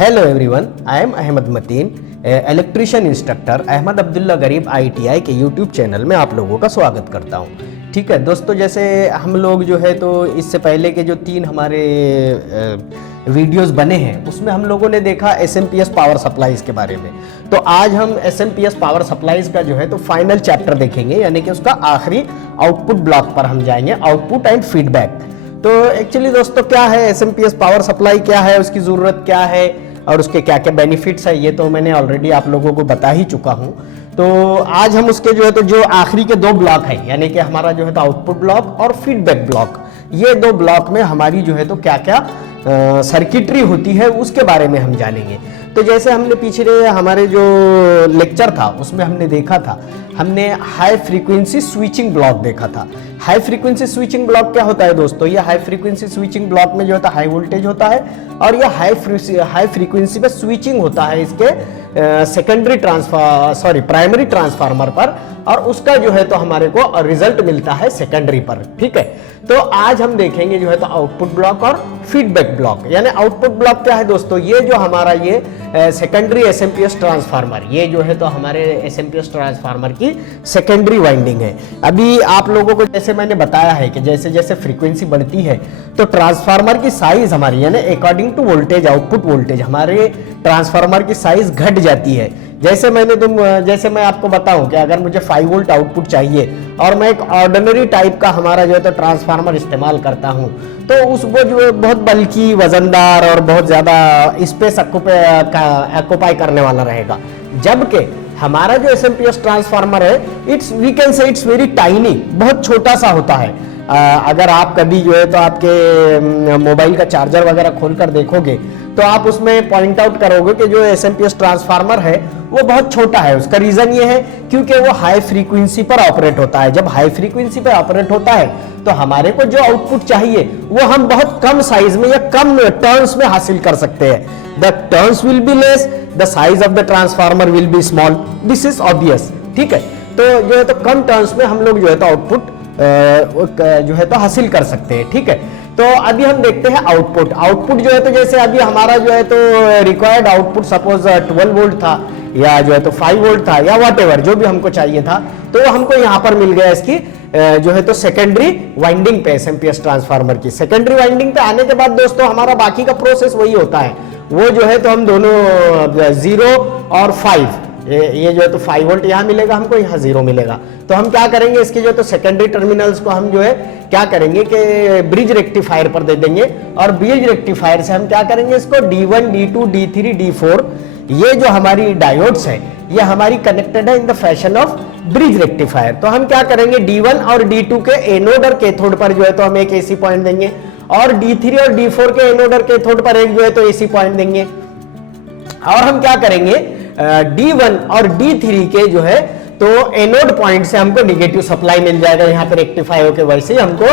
Hello everyone, I am Ahmed Mateen, electrician instructor Ahmed Abdullah Garib ITI के YouTube channel में आप लोगों का स्वागत करता हूं। ठीक है दोस्तों, जैसे हम लोग जो है तो इससे पहले के जो 3 हमारे वीडियोस बने हैं उसमें हम लोगों ने देखा SMPS पावर सप्लाईज के बारे में। तो आज हम SMPS पावर सप्लाईज का जो है तो फाइनल चैप्टर देखेंगे, यानी कि उसका आखिरी आउटपुट ब्लॉक पर हम जाएंगे, आउटपुट एंड फीडबैक। तो एक्चुअली दोस्तों क्या है SMPS पावर सप्लाई, क्या है, उसकी ज़रूरत क्या है और उसके क्या क्या बेनिफिट्स है, ये तो मैंने ऑलरेडी आप लोगों को बता ही चुका हूँ। तो आज हम उसके जो है तो जो आखिरी के 2 ब्लॉक है, यानी कि हमारा जो है तो आउटपुट ब्लॉक और फीडबैक ब्लॉक, ये 2 ब्लॉक में हमारी जो है तो क्या क्या सर्किटरी होती है उसके बारे में हम जानेंगे। तो जैसे हमने पिछले हमारे जो लेक्चर था उसमें हमने देखा था, हमने हाई फ्रीक्वेंसी स्विचिंग ब्लॉक देखा था। हाई फ्रीक्वेंसी स्विचिंग ब्लॉक क्या होता है दोस्तों? ये हाई फ्रीक्वेंसी स्विचिंग ब्लॉक में जो होता है हाई वोल्टेज होता है और ये हाई फ्रीक्वेंसी पे स्विचिंग होता है इसके प्राइमरी ट्रांसफार्मर पर, और उसका जो है तो हमारे को रिजल्ट मिलता है सेकेंडरी पर। ठीक है, तो आज हम देखेंगे जो है तो आउटपुट ब्लॉक और फीडबैक ब्लॉक। यानी आउटपुट ब्लॉक क्या है दोस्तों? ये जो हमारा ये सेकेंडरी SMPS ट्रांसफार्मर, ये जो है तो हमारे SMPS ट्रांसफार्मर की सेकेंडरी वाइंडिंग है। अभी आप लोगों को जैसे मैंने बताया है कि जैसे जैसे फ्रीक्वेंसी बढ़ती है तो ट्रांसफार्मर की साइज हमारी, यानी according to voltage, output voltage, हमारे ट्रांसफार्मर की साइज घट जाती है। जैसे मैं आपको बताऊं कि अगर मुझे 5 वोल्ट आउटपुट चाहिए और मैं एक ऑर्डिनरी टाइप का हमारा जो है तो ट्रांसफार्मर इस्तेमाल करता हूं, तो उसको जो बहुत बल्की, वजनदार और बहुत ज़्यादा स्पेस ऑक्युपाई करने वाला रहेगा। जबकि हमारा जो SMPS ट्रांसफार्मर है, we can say it's very tiny, बहुत छोटा सा होता है। अगर आप कभी जो है तो आपके मोबाइल का चार्जर वगैरह खोलकर देखोगे तो आप उसमें पॉइंट आउट करोगे कि जो SMPS ट्रांसफार्मर है वो बहुत छोटा है। उसका रीजन ये है क्योंकि वो हाई फ्रीक्वेंसी पर ऑपरेट होता है। जब हाई फ्रीक्वेंसी पर ऑपरेट होता है तो हमारे को जो आउटपुट चाहिए वो हम बहुत कम साइज में या कम टर्न्स में हासिल कर सकते हैं। The turns will be less, the size of the transformer will be small, this is obvious. ठीक है, तो जो है तो कम टर्न्स में हम लोग जो है तो आउटपुट जो है तो हासिल कर सकते हैं। ठीक है, तो अभी हम देखते हैं आउटपुट जो है तो जैसे अभी हमारा जो है तो रिक्वायर्ड आउटपुट सपोज 12 वोल्ट था या जो है तो 5 वोल्ट था या व्हाटएवर जो भी हमको चाहिए था, तो वो हमको यहाँ पर मिल गया इसकी जो है तो सेकेंडरी वाइंडिंग पे, SMPS ट्रांसफार्मर की सेकेंडरी वाइंडिंग पे आने के बाद दोस्तों हमारा बाकी का प्रोसेस वही होता है। वो जो है तो हम दोनों 0 और 5, ये जो है तो 5 वोल्ट यहाँ मिलेगा हमको, यहाँ 0 मिलेगा। तो हम क्या करेंगे, इसके जो तो सेकेंडरी टर्मिनल्स को हम जो है क्या करेंगे कि ब्रिज रेक्टिफायर पर दे देंगे, और ब्रिज रेक्टिफायर से हम क्या करेंगे, इसको D1, D2, D3, D4, ये जो हमारी डायोड्स है ये हमारी कनेक्टेड है in the fashion of bridge rectifier. तो हम क्या करेंगे, D1 और D2 के एनोड और कैथोड पर जो है तो हम एक AC पॉइंट देंगे, और D3 और D4 के एनोड और कैथोड पर एक जो है तो AC पॉइंट देंगे। और हम क्या करेंगे, D1 और D3 के जो है तो एनोड पॉइंट से हमको निगेटिव सप्लाई मिल जाएगा, यहाँ पे रेक्टिफाई होकर। वैसे ही हमको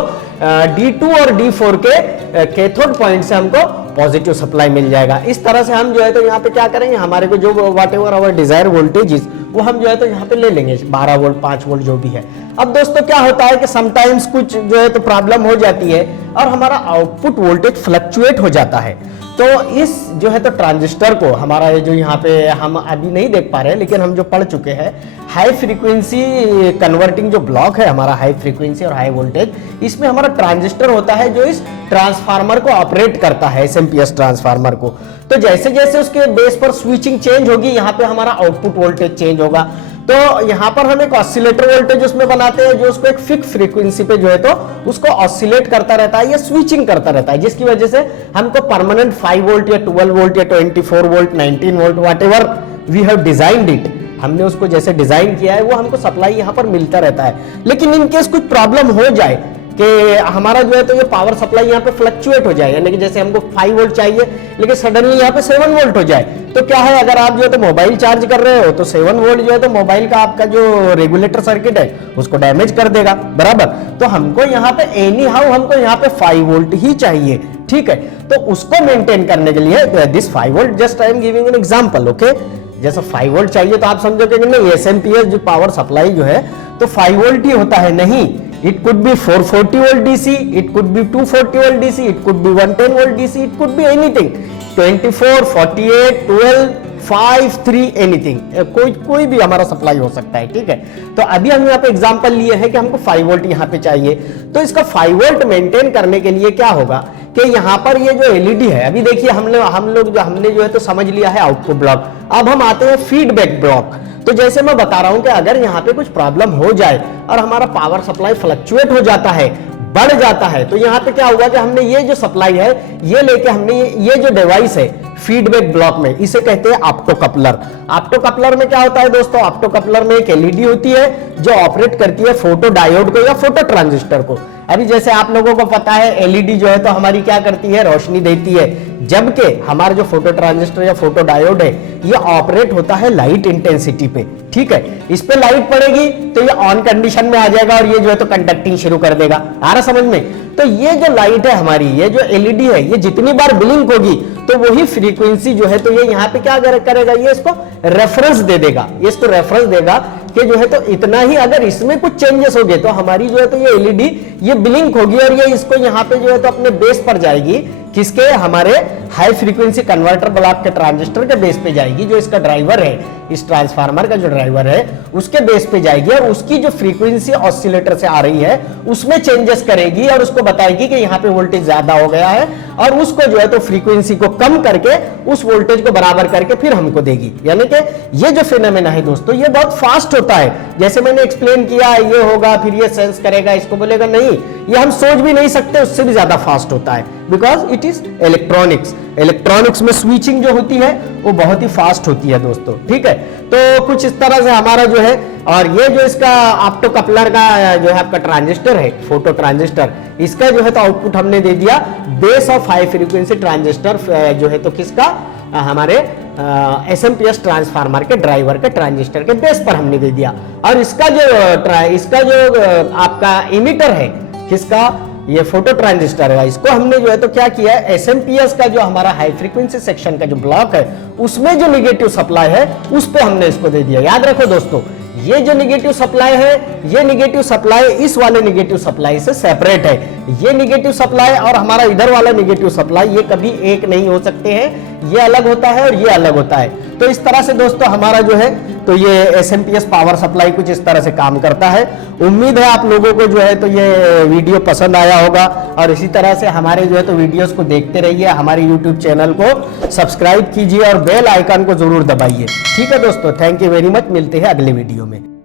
D2 और D4 के कैथोड पॉइंट से हमको पॉजिटिव सप्लाई मिल जाएगा। इस तरह से हम जो है तो यहाँ पे क्या करेंगे, हमारे को जो व्हाटएवर आवर डिजायर वोल्टेजेस वो हम जो है तो यहाँ पे ले लेंगे, 12 वोल्ट, 5 वोल्ट जो भी है। अब दोस्तों क्या होता है कि समटाइम्स कुछ जो है तो प्रॉब्लम हो जाती है और हमारा आउटपुट वोल्टेज फ्लक्चुएट हो जाता है। तो इस जो है तो ट्रांजिस्टर को हमारा ये जो यहाँ पे हम अभी नहीं देख पा रहे हैं लेकिन हम जो पढ़ चुके हैं, हाई फ्रीक्वेंसी कन्वर्टिंग जो ब्लॉक है हमारा, हाई फ्रीक्वेंसी और हाई वोल्टेज, इसमें हमारा ट्रांजिस्टर होता है जो इस ट्रांसफार्मर को ऑपरेट करता है, SMPS ट्रांसफार्मर को। तो जैसे जैसे उसके बेस पर स्विचिंग चेंज होगी, यहाँ पे हमारा आउटपुट वोल्टेज चेंज होगा। तो यहाँ पर हम एक ऑसिलेटर वोल्टेज उसमें बनाते हैं जो उसको एक फिक्स फ्रीक्वेंसी पे जो है तो उसको ऑसिलेट करता रहता है या स्विचिंग करता रहता है, जिसकी वजह से हमको परमानेंट 5 वोल्ट या 12 वोल्ट या 24 volt, 19 volt, whatever we have designed it, हमने उसको जैसे डिजाइन किया है वो हमको सप्लाई यहाँ पर मिलता रहता है। लेकिन इन केस कुछ प्रॉब्लम हो जाए कि हमारा जो है तो ये पावर सप्लाई यहाँ पे फ्लक्चुएट हो जाए, यानी कि जैसे हमको 5 वोल्ट चाहिए लेकिन सडनली यहाँ पे 7 वोल्ट हो जाए, तो क्या है, अगर आप जो है तो मोबाइल चार्ज कर रहे हो तो 7 वोल्ट जो है तो मोबाइल का आपका जो रेगुलेटर सर्किट है उसको डैमेज कर देगा, बराबर। तो हमको यहाँ पे एनी हाउ हमको यहाँ पे 5 वोल्ट ही चाहिए। ठीक है, तो उसको मेंटेन करने के लिए this 5 volt, just I am giving an example, okay. जैसे 5 वोल्ट चाहिए तो आप समझोगे कि नहीं, SMPS जो पावर सप्लाई जो है तो 5 वोल्ट ही होता है, नहीं, it could be 440 volt DC, it could be 240 volt DC, it could be 110 volt DC, it could be anything। 24, 48, 12, 5, 3 anything, कोई भी हमारा सप्लाई हो सकता है, ठीक है। तो अभी हम यहाँ पे एग्जांपल लिए हैं कि हमको 5 वोल्ट यहाँ पे चाहिए, तो इसका 5 वोल्ट मेंटेन करने के लिए क्या होगा कि यहाँ पर ये जो एलईडी है, अभी देखिए हमने जो है तो समझ लिया है आउटपुट ब्लॉक। अब हम आते हैं फीडबैक ब्लॉक। तो जैसे मैं बता रहा हूं कि अगर यहाँ पे कुछ प्रॉब्लम हो जाए और हमारा पावर सप्लाई फ्लक्चुएट हो जाता है, बढ़ जाता है, तो यहाँ पे क्या हुआ कि हमने ये जो सप्लाई है ये लेके हमने ये जो डिवाइस है फीडबैक ब्लॉक में, इसे कहते हैं ऑप्टोकपलर। ऑप्टोकपलर में क्या होता है दोस्तों, ऑप्टोकपलर में एक एलईडी होती है जो ऑपरेट करती है फोटो डायोड को या फोटो ट्रांजिस्टर को। अभी जैसे आप लोगों को पता है एलईडी जो है तो हमारी क्या करती है, रोशनी देती है, जबकि हमारा जो फोटो ट्रांजिस्टर या फोटो डायोड है ये ऑपरेट होता है लाइट इंटेंसिटी पे, ठीक है। इस पे लाइट पड़ेगी तो ये ऑन कंडीशन में आ जाएगा और ये जो है तो कंडक्टिंग शुरू कर देगा। आ रहा समझ में? तो ये जो लाइट है हमारी, ये जो एलईडी है, ये जितनी बार ब्लिंक होगी तो वही फ्रीक्वेंसी जो है तो ये यहाँ पे क्या करेगा, ये इसको रेफरेंस दे देगा, ये इसको रेफरेंस देगा कि जो है तो इतना ही, अगर इसमें कुछ चेंजेस हो गए तो हमारी जो है तो ये एलईडी ये ब्लिंक होगी और ये इसको यहाँ पे जो है तो अपने बेस पर जाएगी, किसके, हमारे हाई फ्रीक्वेंसी कन्वर्टर ब्लॉक के ट्रांजिस्टर के बेस पे जाएगी, जो इसका ड्राइवर है, इस ट्रांसफार्मर का जो ड्राइवर है उसके बेस पे जाएगी और उसकी जो फ्रीक्वेंसी ऑसिलेटर से आ रही है उसमें चेंजेस करेगी और उसको बताएगी कि यहाँ पे वोल्टेज ज्यादा हो गया है और उसको जो है तो फ्रीक्वेंसी को कम करके उस वोल्टेज को बराबर करके फिर हमको देगी। यानी कि ये जो फिनोमेना है दोस्तों ये बहुत फास्ट होता है, जैसे मैंने एक्सप्लेन किया ये होगा फिर ये सेंस करेगा, इसको बोलेगा नहीं, ये हम सोच भी नहीं सकते, उससे भी ज्यादा फास्ट होता है, because it is electronics. Electronics में स्विचिंग जो होती है वो बहुत ही फास्ट होती है दोस्तों, ठीक है। तो कुछ इस तरह से हमारा जो है, और ये जो इसका ऑप्टोकपलर का जो है आपका ट्रांजिस्टर है, फोटो ट्रांजिस्टर, इसका जो है तो आउटपुट हमने दे दिया base of high frequency transistor जो है तो किसका, हमारे एसएमपीएस ट्रांसफार्मर के ड्राइवर के ट्रांजिस्टर के बेस पर हमने दे दिया। और इसका जो आपका इमिटर है, किसका, ये फोटो ट्रांजिस्टर है, इसको हमने जो है तो क्या किया है, एसएमपीएस का जो हमारा हाई फ्रीक्वेंसी सेक्शन का जो ब्लॉक है उसमें जो निगेटिव सप्लाई है उस पे हमने इसको दे दिया। याद रखो दोस्तों, ये जो निगेटिव सप्लाई है, ये निगेटिव सप्लाई इस वाले निगेटिव सप्लाई से सेपरेट है। ये निगेटिव सप्लाई और हमारा इधर वाला निगेटिव सप्लाई ये कभी एक नहीं हो सकते हैं, ये अलग होता है और ये अलग होता है। तो इस तरह से दोस्तों हमारा जो है तो ये एसएमपीएस पावर सप्लाई कुछ इस तरह से काम करता है। उम्मीद है आप लोगों को जो है तो ये वीडियो पसंद आया होगा और इसी तरह से हमारे जो है तो वीडियोस को देखते रहिए, हमारे यूट्यूब चैनल को सब्सक्राइब कीजिए और बेल आइकन को जरूर दबाइए। ठीक है दोस्तों, थैंक यू वेरी मच, मिलते हैं अगले वीडियो में।